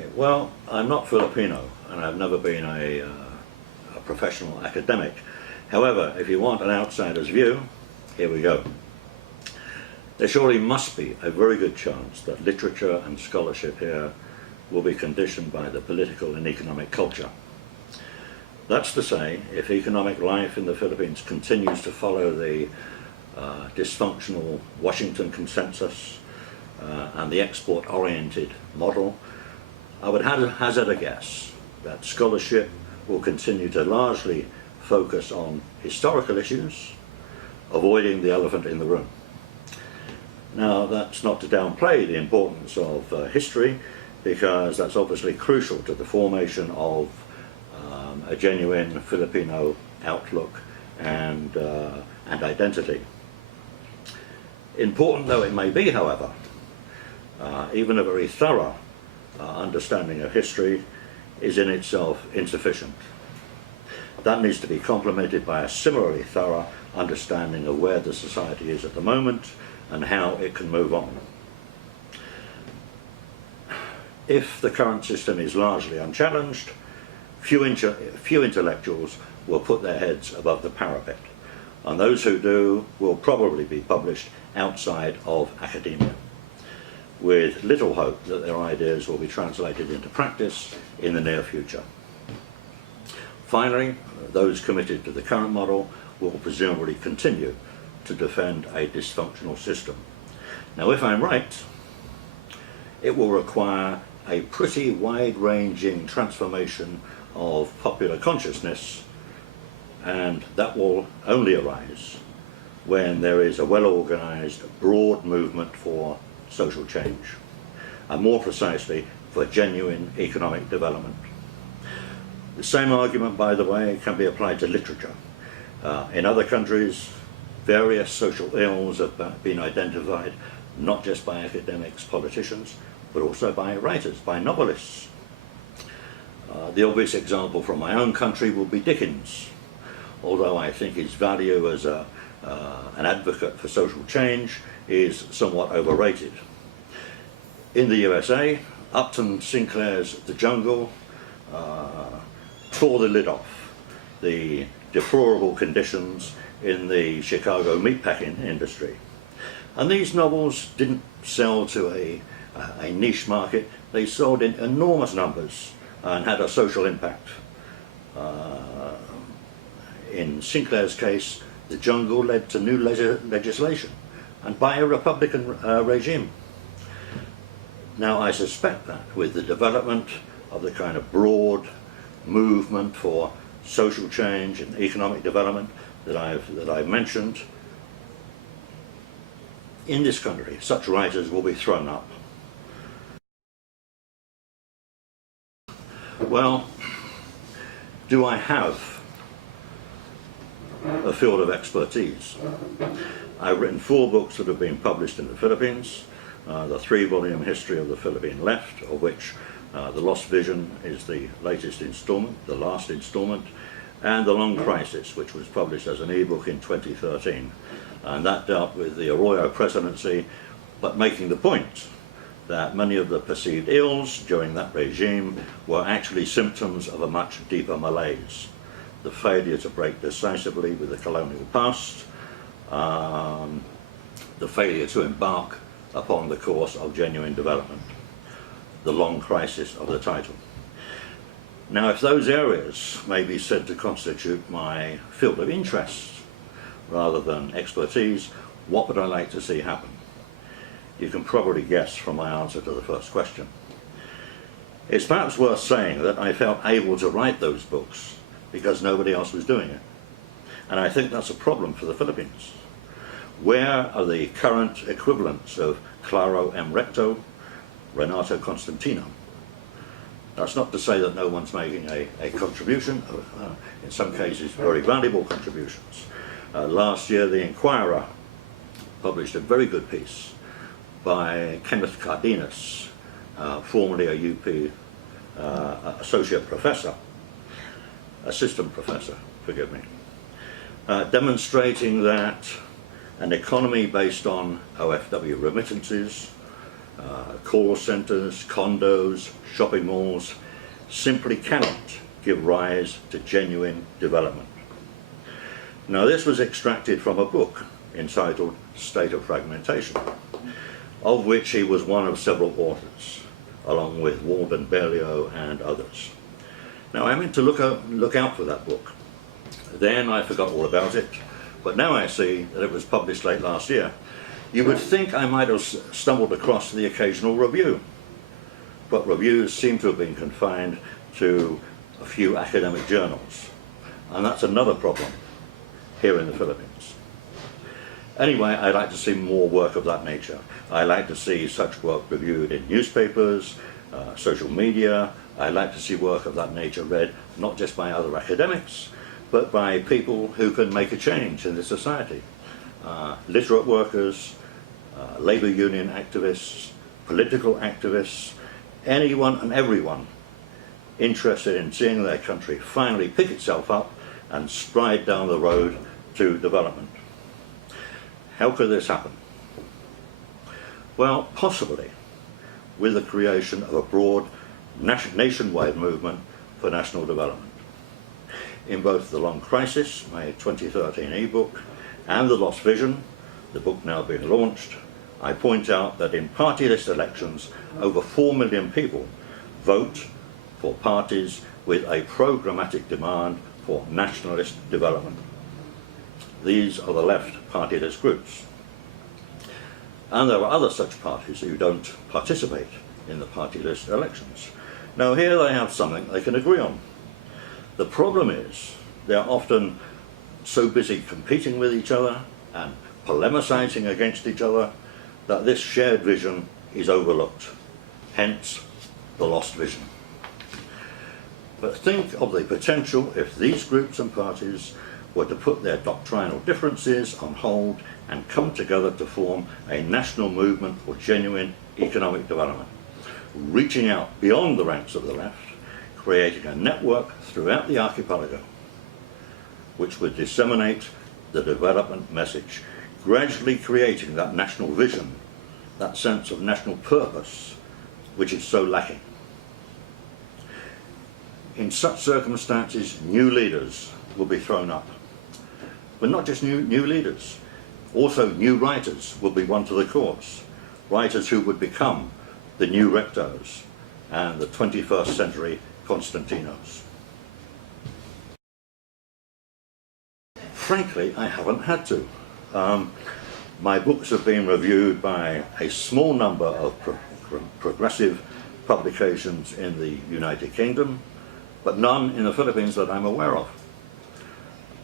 Okay, well, I'm not Filipino, and I've never been a professional academic. However, if you want an outsider's view, here we go. There surely must be a very good chance that literature and scholarship here will be conditioned by the political and economic culture. That's to say, if economic life in the Philippines continues to follow the dysfunctional Washington consensus and the export-oriented model, I would hazard a guess that scholarship will continue to largely focus on historical issues, avoiding the elephant in the room. Now, that's not to downplay the importance of history, because that's obviously crucial to the formation of a genuine Filipino outlook and identity. Important though it may be, however, even a very thorough understanding of history is in itself insufficient. That needs to be complemented by a similarly thorough understanding of where the society is at the moment and how it can move on. If the current system is largely unchallenged, few intellectuals will put their heads above the parapet, and those who do will probably be published outside of academia, with little hope that their ideas will be translated into practice in the near future. Finally, those committed to the current model will presumably continue to defend a dysfunctional system. Now, if I'm right, it will require a pretty wide-ranging transformation of popular consciousness, and that will only arise when there is a well-organized, broad movement for social change, and more precisely, for genuine economic development. The same argument, by the way, can be applied to literature. In other countries, various social ills have been identified not just by academics, politicians, but also by writers, by novelists. The obvious example from my own country will be Dickens, although I think his value as an advocate for social change is somewhat overrated. In the USA, Upton Sinclair's The Jungle tore the lid off the deplorable conditions in the Chicago meatpacking industry. And these novels didn't sell to a niche market, they sold in enormous numbers and had a social impact. In Sinclair's case, The Jungle led to new legislation, and by a Republican regime. Now, I suspect that with the development of the kind of broad movement for social change and economic development that I've mentioned, in this country, such writers will be thrown up. Well, do I have a field of expertise? I've written 4 books that have been published in the Philippines, the 3-volume history of the Philippine Left, of which The Lost Vision is the latest installment, the last installment, and The Long Crisis, which was published as an e-book in 2013. And that dealt with the Arroyo presidency, but making the point that many of the perceived ills during that regime were actually symptoms of a much deeper malaise. The failure to break decisively with the colonial past, the failure to embark upon the course of genuine development. The long crisis of the title. Now, if those areas may be said to constitute my field of interest rather than expertise, what would I like to see happen? You can probably guess from my answer to the first question. It's perhaps worth saying that I felt able to write those books because nobody else was doing it. And I think that's a problem for the Philippines. Where are the current equivalents of Claro M. Recto, Renato Constantino? That's not to say that no one's making a contribution, in some cases very valuable contributions. Last year, the Inquirer published a very good piece by Kenneth Cardenas, formerly a UP associate professor, assistant professor, forgive me, demonstrating that an economy based on OFW remittances call centres, condos, shopping malls simply cannot give rise to genuine development. Now, this was extracted from a book entitled State of Fragmentation, of which he was one of several authors, along with Walden Berlioz and others. Now, I meant to look out for that book. Then I forgot all about it, but now I see that it was published late last year. You would think I might have stumbled across the occasional review, but reviews seem to have been confined to a few academic journals, and that's another problem here in the Philippines. Anyway, I'd like to see more work of that nature. I like to see such work reviewed in newspapers, social media. I like to see work of that nature read not just by other academics, but by people who can make a change in the society. Literate workers, labour union activists, political activists, anyone and everyone interested in seeing their country finally pick itself up and stride down the road to development. How could this happen? Well, possibly with the creation of a broad nationwide movement for national development. In both The Long Crisis, my 2013 e-book, and The Lost Vision, the book now being launched, I point out that in party-list elections, over 4 million people vote for parties with a programmatic demand for nationalist development. These are the left party-list groups. And there are other such parties who don't participate in the party-list elections. Now, here they have something they can agree on. The problem is they're often so busy competing with each other and polemicizing against each other that this shared vision is overlooked, hence the lost vision. But think of the potential if these groups and parties were to put their doctrinal differences on hold and come together to form a national movement for genuine economic development, reaching out beyond the ranks of the left, creating a network throughout the archipelago which would disseminate the development message, gradually creating that national vision, that sense of national purpose, which is so lacking. In such circumstances, new leaders will be thrown up. But not just new leaders, also new writers will be won to the cause, writers who would become the new rectos and the 21st century Constantinos. Frankly, I haven't had to. My books have been reviewed by a small number of progressive publications in the United Kingdom, but none in the Philippines that I'm aware of.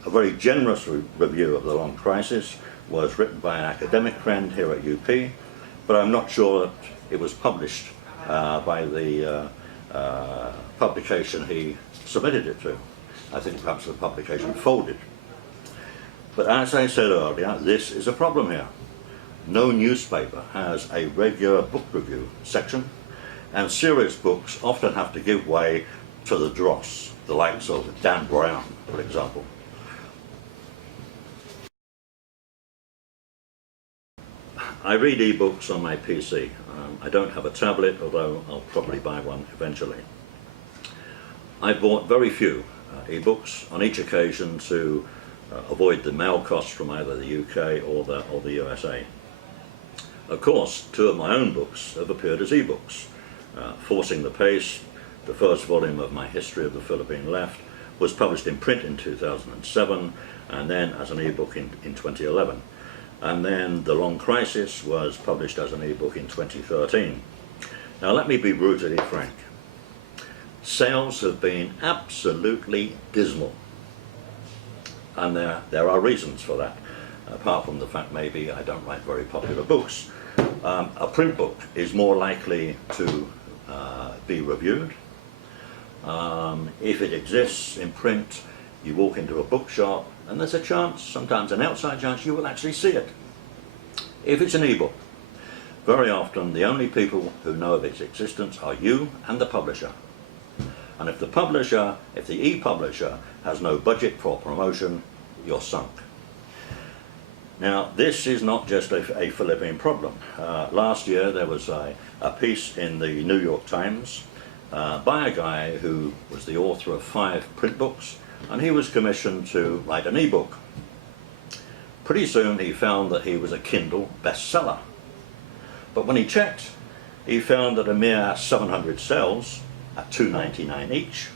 A very generous review of The Long Crisis was written by an academic friend here at UP, but I'm not sure that it was published by the publication he submitted it to. I think perhaps the publication folded. But as I said earlier, this is a problem here. No newspaper has a regular book review section, and serious books often have to give way to the dross, the likes of Dan Brown, for example. I read e-books on my PC. I don't have a tablet, although I'll probably buy one eventually. I bought very few e-books on each occasion to avoid the mail costs from either the UK or the USA. Of course, two of my own books have appeared as e-books. Forcing the Pace, the first volume of my History of the Philippine Left, was published in print in 2007 and then as an e-book in 2011. And then The Long Crisis was published as an e-book in 2013. Now let me be brutally frank. Sales have been absolutely dismal. And there are reasons for that, apart from the fact maybe I don't write very popular books. A print book is more likely to be reviewed. If it exists in print, you walk into a bookshop and there's a chance, sometimes an outside chance, you will actually see it. If it's an e-book, very often the only people who know of its existence are you and the publisher. And if the e-publisher has no budget for promotion, you're sunk. Now, this is not just a Philippine problem. Last year there was a piece in the New York Times by a guy who was the author of 5 print books, and he was commissioned to write an e-book. Pretty soon he found that he was a Kindle bestseller. But when he checked, he found that a mere 700 sales at $2.99 each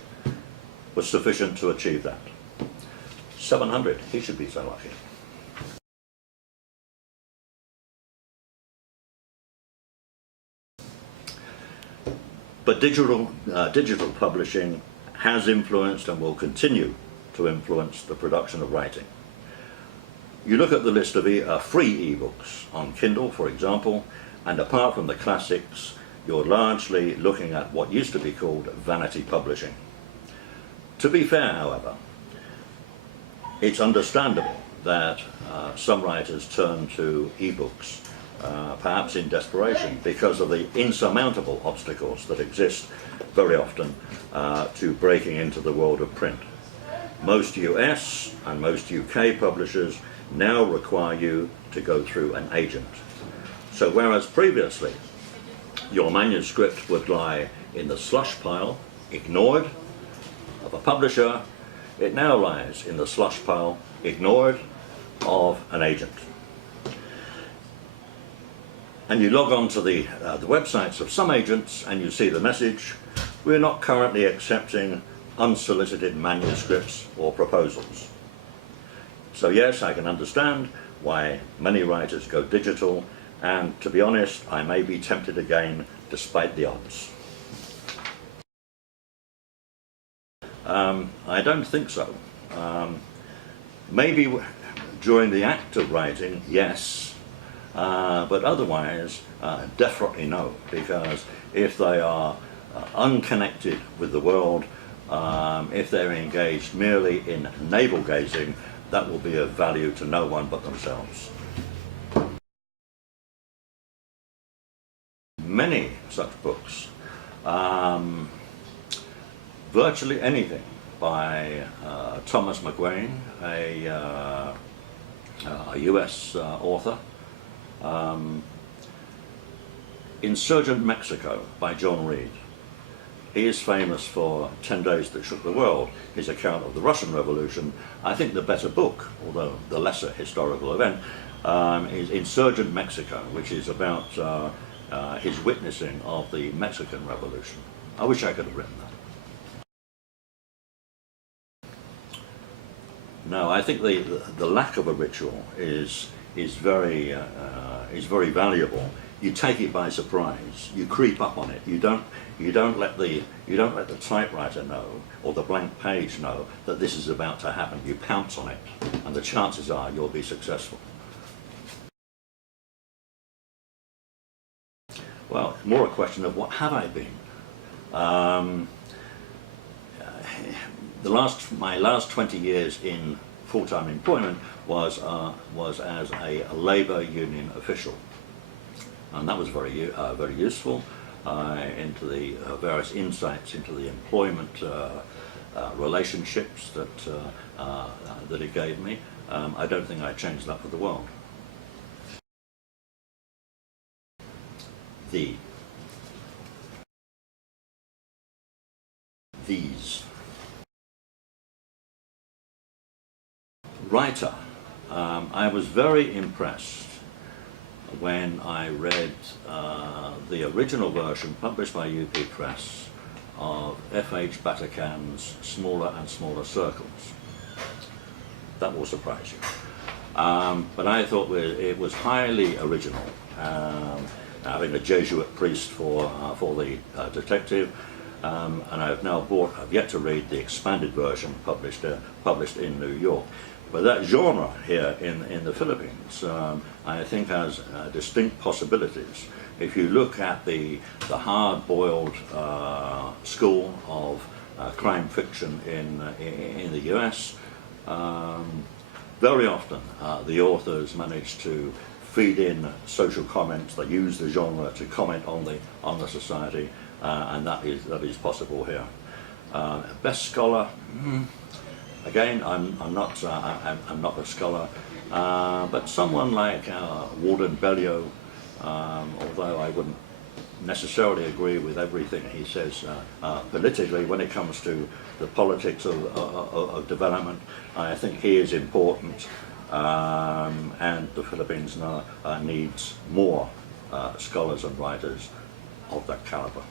was sufficient to achieve that. 700, he should be so lucky. But digital publishing has influenced and will continue to influence the production of writing. You look at the list of free ebooks on Kindle, for example, and apart from the classics, you're largely looking at what used to be called vanity publishing. To be fair, however, it's understandable that some writers turn to ebooks, perhaps in desperation, because of the insurmountable obstacles that exist very often to breaking into the world of print. Most US and most UK publishers now require you to go through an agent. So whereas previously your manuscript would lie in the slush pile, ignored, of a publisher, it now lies in the slush pile, ignored, of an agent. And you log on to the websites of some agents and you see the message, we're not currently accepting unsolicited manuscripts or proposals. So yes, I can understand why many writers go digital, and to be honest, I may be tempted again despite the odds. I don't think so. Maybe during the act of writing, yes, but otherwise, definitely no, because if they are unconnected with the world, if they're engaged merely in navel-gazing, that will be of value to no one but themselves. Many such books, virtually anything by Thomas McGuane, a US author, Insurgent Mexico by John Reed. He is famous for 10 Days That Shook the World, his account of the Russian Revolution. I think the better book, although the lesser historical event, is Insurgent Mexico, which is about his witnessing of the Mexican Revolution. I wish I could have written that. No, I think the lack of a ritual is very valuable. You take it by surprise. You creep up on it. You don't let the typewriter know or the blank page know that this is about to happen. You pounce on it, and the chances are you'll be successful. Well, more a question of what have I been. My last 20 years in full-time employment was as a labour union official, and that was very useful into the various insights into the employment relationships that it gave me. I don't think I'd change that for the world. These. Writer. I was very impressed when I read the original version published by UP Press of F.H. Batacan's Smaller and Smaller Circles. That will surprise you. But I thought it was highly original. Having a Jesuit priest for the detective, and I've yet to read the expanded version published in New York. But that genre here in the Philippines, I think has distinct possibilities. If you look at the hard-boiled school of crime fiction in the US, very often the authors manage to feed in social comments. They use the genre to comment on the society, and that is possible here. Best scholar, Again, I'm not a scholar, but someone like Walden Bellew, although I wouldn't necessarily agree with everything he says politically, when it comes to the politics of development, I think he is important, and the Philippines needs more scholars and writers of that caliber.